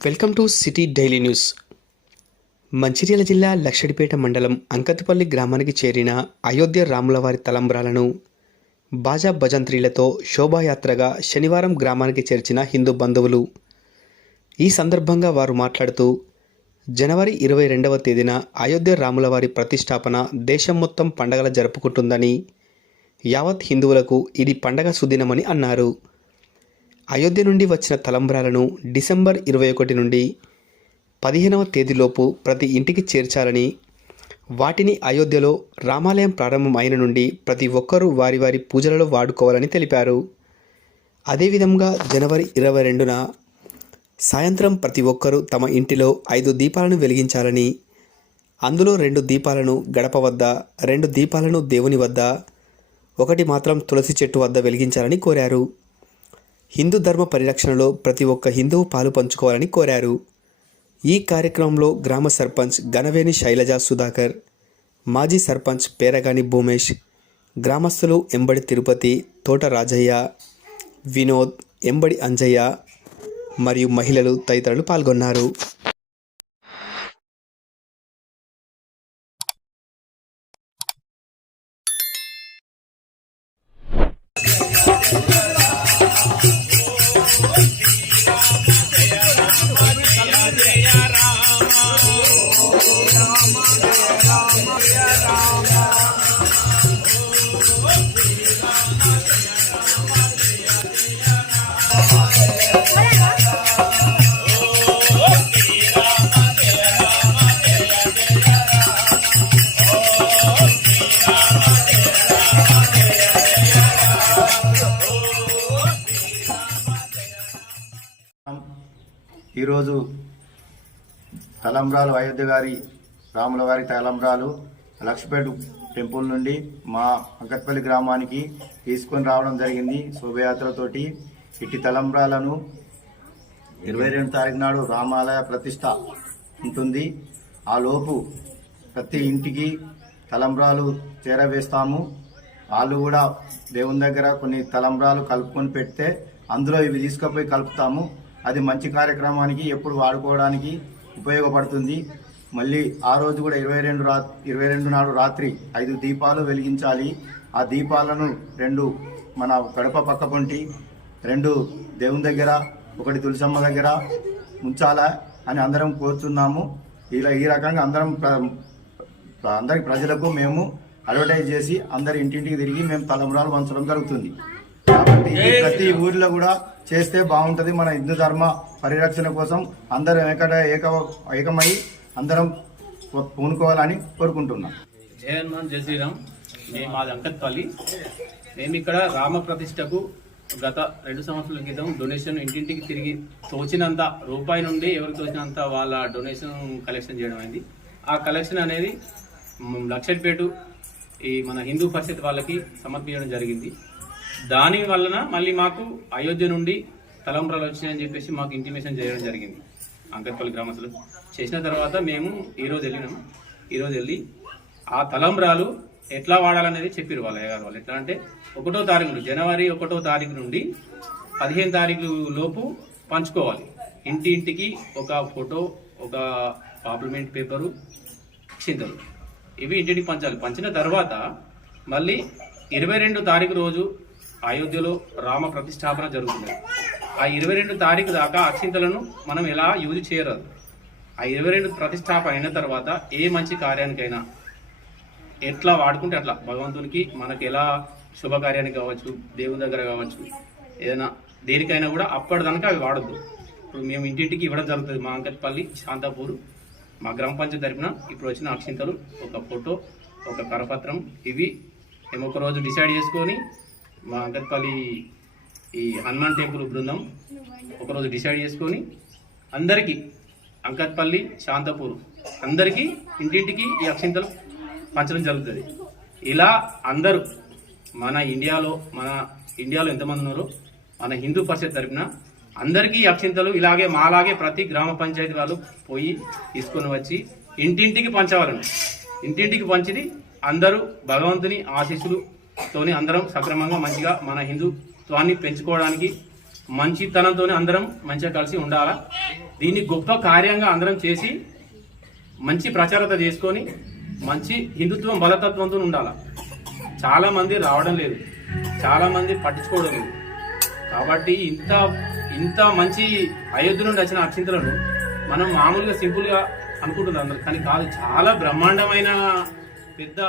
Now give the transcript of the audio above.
Welcome to City Daily News. Mancherial జిల్లా లక్షడిపేట మండలం అంకతిపల్లి గ్రామానికి చేరిన అయోధ్య రాములవారి తలంబ్రాలను బాజా భజంత్రీలతో శోభాయాత్రగా శనివారం గ్రామానికి చేర్చిన హిందూ బంధువులు. ఈ సందర్భంగా వారు మాట్లాడుతూ జనవరి ఇరవై రెండవ తేదీన అయోధ్య రాములవారి ప్రతిష్టాపన దేశం మొత్తం పండగల జరుపుకుంటుందని యావత్ హిందువులకు ఇది పండగ సుదినమని అన్నారు. అయోధ్య నుండి వచ్చిన తలంబ్రాలను డిసెంబర్ ఇరవై ఒకటి నుండి పదిహేనవ తేదీలోపు ప్రతి ఇంటికి చేర్చాలని వాటిని అయోధ్యలో రామాలయం ప్రారంభం అయిన నుండి ప్రతి ఒక్కరూ వారి వారి పూజలలో వాడుకోవాలని తెలిపారు. అదేవిధంగా జనవరి ఇరవై రెండున సాయంత్రం ప్రతి ఒక్కరూ తమ ఇంటిలో ఐదు దీపాలను వెలిగించాలని అందులో రెండు దీపాలను గడప వద్ద రెండు దీపాలను దేవుని వద్ద ఒకటి మాత్రం తులసి చెట్టు వద్ద వెలిగించాలని కోరారు. హిందూ ధర్మ పరిరక్షణలో ప్రతి ఒక్క హిందువు పాలు పంచుకోవాలని కోరారు. ఈ కార్యక్రమంలో గ్రామ సర్పంచ్ గణవేణి శైలజ సుధాకర్ మాజీ సర్పంచ్ పేరగాని భూమేష్ గ్రామస్తులు ఎంబడి తిరుపతి తోట రాజయ్య వినోద్ ఎంబడి అంజయ్య మరియు మహిళలు తదితరులు పాల్గొన్నారు. ఈరోజు తలంబ్రాలు అయోధ్య గారి రాముల వారి తలంబ్రాలు లక్ష్మీపేట టెంపుల్ నుండి మా అంకత్పల్లి గ్రామానికి తీసుకొని రావడం జరిగింది. శోభయాత్రతోటి ఇట్టి తలంబ్రాలను ఇరవై రెండు తారీఖు నాడు రామాలయ ప్రతిష్ట ఉంటుంది. ఆ లోపు ప్రతి ఇంటికి తలంబ్రాలు చేరవేస్తాము. వాళ్ళు కూడా దేవుని దగ్గర కొన్ని తలంబ్రాలు కలుపుకొని పెడితే అందులో ఇవి తీసుకుపోయి కలుపుతాము. అది మంచి కార్యక్రమానికి ఎప్పుడు వాడుకోవడానికి ఉపయోగపడుతుంది. మళ్ళీ ఆ రోజు కూడా ఇరవై రెండు రా ఇరవై రెండు నాడు రాత్రి ఐదు దీపాలు వెలిగించాలి. ఆ దీపాలను రెండు మన గడప పక్క పొంటి రెండు దేవుని దగ్గర ఒకటి తులసమ్మ దగ్గర ఉంచాలా అని అందరం కోరుతున్నాము. ఇలా ఈ రకంగా అందరం అందరి ప్రజలకు మేము అడ్వర్టైజ్ చేసి అందరి ఇంటింటికి తిరిగి మేము తలంబరాలు పంచడం జరుగుతుంది. కాబట్టి ప్రతి ఊర్లో కూడా చేస్తే బాగుంటది మన హిందూ ధర్మ పరిరక్షణ కోసం అందరం ఎక్కడ ఏక ఏకమై అందరం పూనుకోవాలని కోరుకుంటున్నాం. జయ హనుమాన్ జయ శ్రీరామ్. మేము మాది అంకత్పల్లి. మేము ఇక్కడ రామ ప్రతిష్టకు గత రెండు సంవత్సరాల క్రితం డొనేషన్ ఇంటింటికి తిరిగి తోచినంత రూపాయి నుండి ఎవరికి తోచినంత వాళ్ళ డొనేషన్ కలెక్షన్ చేయడం అయింది. ఆ కలెక్షన్ అనేది లక్షపేటు ఈ మన హిందూ పరిషత్ వాళ్ళకి సమర్పించడం జరిగింది. దాని వలన మళ్ళీ మాకు అయోధ్య నుండి తలంబ్రాలు వచ్చినాయని చెప్పేసి మాకు ఇంటిమేషన్ చేయడం జరిగింది. అంకత్పల్లి గ్రామస్తులు. చేసిన తర్వాత మేము ఈరోజు వెళ్ళినాం. ఈరోజు వెళ్ళి ఆ తలంబ్రాలు ఎట్లా వాడాలనేది చెప్పారు వాళ్ళ అయ్యగారు వాళ్ళు. ఎట్లా అంటే ఒకటో తారీఖు నుండి జనవరి ఒకటో తారీఖు నుండి పదిహేను తారీఖు లోపు పంచుకోవాలి. ఇంటి ఇంటికి ఒక ఫోటో ఒక పార్లమెంట్ పేపరు చింతలు. ఇవి ఇంటింటికి పంచాలి. పంచిన తర్వాత మళ్ళీ ఇరవై రెండు తారీఖు రోజు అయోధ్యలో రామ ప్రతిష్టాపన జరుగుతుంది. ఆ ఇరవై రెండు తారీఖు దాకా అక్షింతలను మనం ఎలా యూజ్ చేయరాదు. ఆ ఇరవై రెండు ప్రతిష్టాపన అయిన తర్వాత ఏ మంచి కార్యానికైనా ఎట్లా వాడుకుంటే అట్లా. భగవంతునికి మనకి ఎలా శుభకార్యానికి కావచ్చు దేవుని దగ్గర కావచ్చు ఏదైనా దేనికైనా కూడా అప్పటిదనక అవి వాడద్దు. ఇప్పుడు మేము ఇంటింటికి ఇవ్వడం జరుగుతుంది మా అంకట్పల్లి శాంతాపూర్ మా గ్రామ పంచాయతీ తరపున ఇప్పుడు వచ్చిన అక్షింతలు ఒక ఫోటో ఒక కరపత్రం. ఇవి మేము ఒకరోజు డిసైడ్ చేసుకొని మా అంకట్పల్లి ఈ హనుమాన్ టెంపుల్ బృందం ఒకరోజు డిసైడ్ చేసుకొని అందరికీ అంకత్పల్లి శాంతపూర్ అందరికీ ఇంటింటికి ఈ అక్షింతలు పంచడం జరుగుతుంది. ఇలా అందరూ మన ఇండియాలో మన ఇండియాలో ఎంతమంది ఉన్నారో మన హిందూ పరిషత్ తరపున అందరికీ అక్షింతలు ఇలాగే మాలాగే ప్రతి గ్రామ పంచాయతీ వాళ్ళు పోయి తీసుకొని వచ్చి ఇంటింటికి పంచవాలండి ఇంటింటికి పంచిది అందరూ భగవంతుని ఆశీస్సులతోని అందరం సక్రమంగా మంచిగా మన హిందూ హిందుత్వాన్ని పెంచుకోవడానికి మంచితనంతోనే అందరం మంచిగా కలిసి ఉండాలా? దీన్ని గొప్ప కార్యంగా అందరం చేసి మంచి ప్రచారత చేసుకొని మంచి హిందుత్వం బలతత్వంతో ఉండాలా? చాలామంది రావడం లేదు. చాలామంది పట్టించుకోవడం లేదు. కాబట్టి ఇంత ఇంత మంచి అయోధ్య నుండి వచ్చిన అక్షింతలను మనం మామూలుగా సింపుల్గా అనుకుంటున్నాం అందరం. కానీ కాదు చాలా బ్రహ్మాండమైన పెద్ద